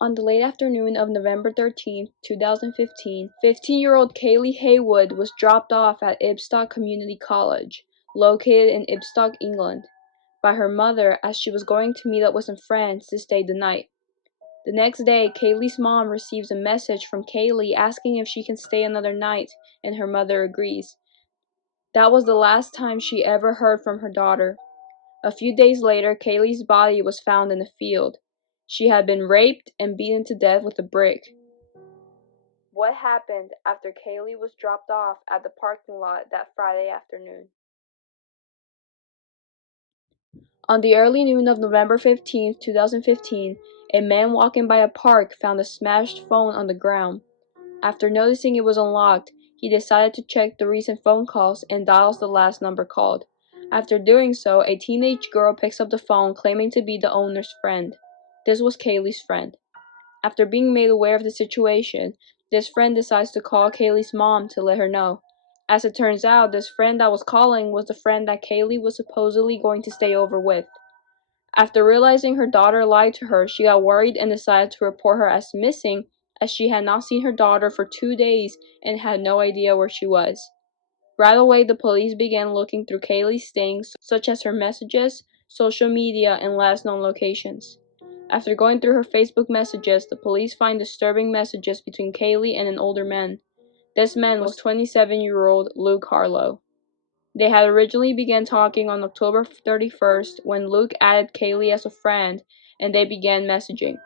On the late afternoon of November 13, 2015, 15-year-old Kayleigh Haywood was dropped off at Ibstock Community College, located in Ibstock, England, by her mother as she was going to meet up with some friends to stay the night. The next day, Kayleigh's mom receives a message from Kayleigh asking if she can stay another night, and her mother agrees. That was the last time she ever heard from her daughter. A few days later, Kayleigh's body was found in a field. She had been raped and beaten to death with a brick. What happened after Kayleigh was dropped off at the parking lot that Friday afternoon? On the early noon of November 15, 2015, a man walking by a park found a smashed phone on the ground. After noticing it was unlocked, he decided to check the recent phone calls and dials the last number called. After doing so, a teenage girl picks up the phone claiming to be the owner's friend. This was Kayleigh's friend. After being made aware of the situation, this friend decides to call Kayleigh's mom to let her know. As it turns out, this friend that was calling was the friend that Kayleigh was supposedly going to stay over with. After realizing her daughter lied to her, she got worried and decided to report her as missing, as she had not seen her daughter for 2 days and had no idea where she was. Right away, the police began looking through Kayleigh's things, such as her messages, social media, and last known locations. After going through her Facebook messages, the police find disturbing messages between Kayleigh and an older man. This man was 27-year-old Luke Harlow. They had originally began talking on October 31st when Luke added Kayleigh as a friend and they began messaging.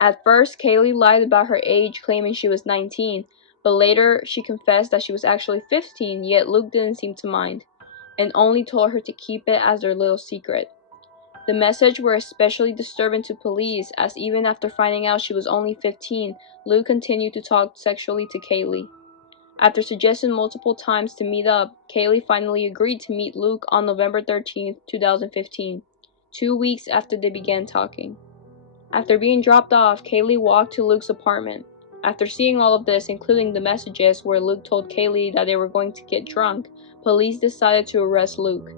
At first, Kayleigh lied about her age, claiming she was 19, but later she confessed that she was actually 15, yet Luke didn't seem to mind, and only told her to keep it as their little secret. The messages were especially disturbing to police, as even after finding out she was only 15, Luke continued to talk sexually to Kayleigh. After suggesting multiple times to meet up, Kayleigh finally agreed to meet Luke on November 13, 2015, 2 weeks after they began talking. After being dropped off, Kayleigh walked to Luke's apartment. After seeing all of this, including the messages where Luke told Kayleigh that they were going to get drunk, police decided to arrest Luke.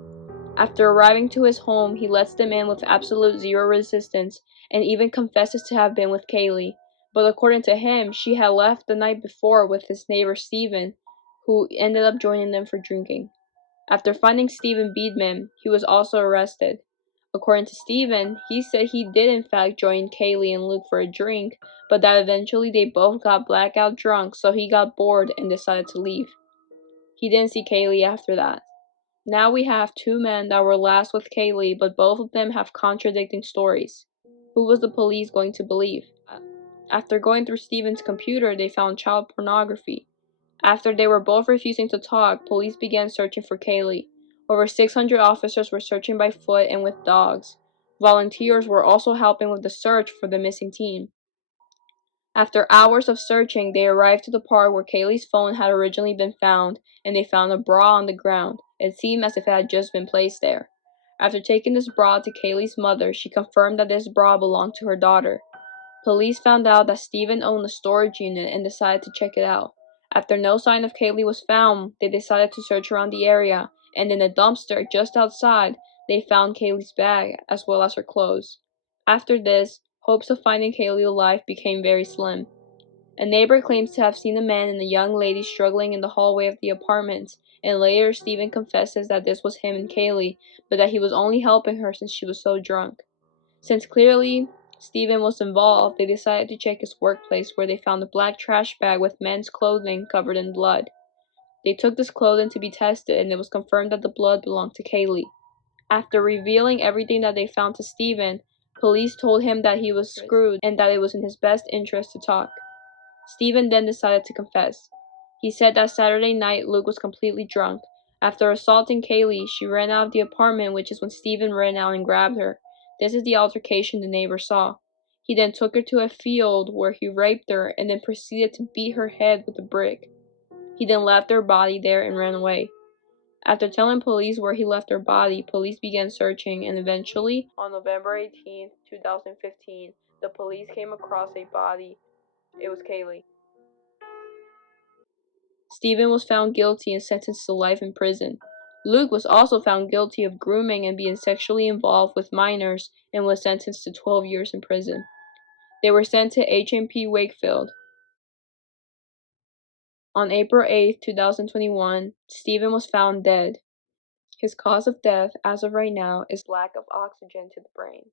After arriving to his home, he lets them in with absolute zero resistance and even confesses to have been with Kayleigh. But according to him, she had left the night before with his neighbor Steven, who ended up joining them for drinking. After finding Steven Beedman, he was also arrested. According to Steven, he said he did in fact join Kayleigh and Luke for a drink, but that eventually they both got blackout drunk, so he got bored and decided to leave. He didn't see Kayleigh after that. Now we have 2 men that were last with Kayleigh, but both of them have contradicting stories. Who was the police going to believe? After going through Steven's computer, they found child pornography. After they were both refusing to talk, police began searching for Kayleigh. Over 600 officers were searching by foot and with dogs. Volunteers were also helping with the search for the missing teen. After hours of searching, they arrived to the park where Kayleigh's phone had originally been found, and they found a bra on the ground. It seemed as if it had just been placed there. After taking this bra to Kayleigh's mother, she confirmed that this bra belonged to her daughter. Police found out that Steven owned a storage unit and decided to check it out. After no sign of Kayleigh was found, they decided to search around the area, and in a dumpster just outside, they found Kayleigh's bag as well as her clothes. After this, hopes of finding Kayleigh alive became very slim. A neighbor claims to have seen a man and a young lady struggling in the hallway of the apartment, and later Steven confesses that this was him and Kayleigh, but that he was only helping her since she was so drunk. Since clearly Steven was involved, they decided to check his workplace, where they found a black trash bag with men's clothing covered in blood. They took this clothing to be tested, and it was confirmed that the blood belonged to Kayleigh. After revealing everything that they found to Steven, police told him that he was screwed and that it was in his best interest to talk. Steven then decided to confess. He said that Saturday night Luke was completely drunk. After assaulting Kayleigh, she ran out of the apartment, which is when Steven ran out and grabbed her. This is the altercation the neighbor saw. He then took her to a field where he raped her and then proceeded to beat her head with a brick. He then left her body there and ran away. After telling police where he left her body, police began searching, and eventually, on November 18, 2015, the police came across a body. It was Kayleigh. Steven was found guilty and sentenced to life in prison. Luke was also found guilty of grooming and being sexually involved with minors and was sentenced to 12 years in prison. They were sent to HMP Wakefield. On April 8, 2021, Stephen was found dead. His cause of death, as of right now, is lack of oxygen to the brain.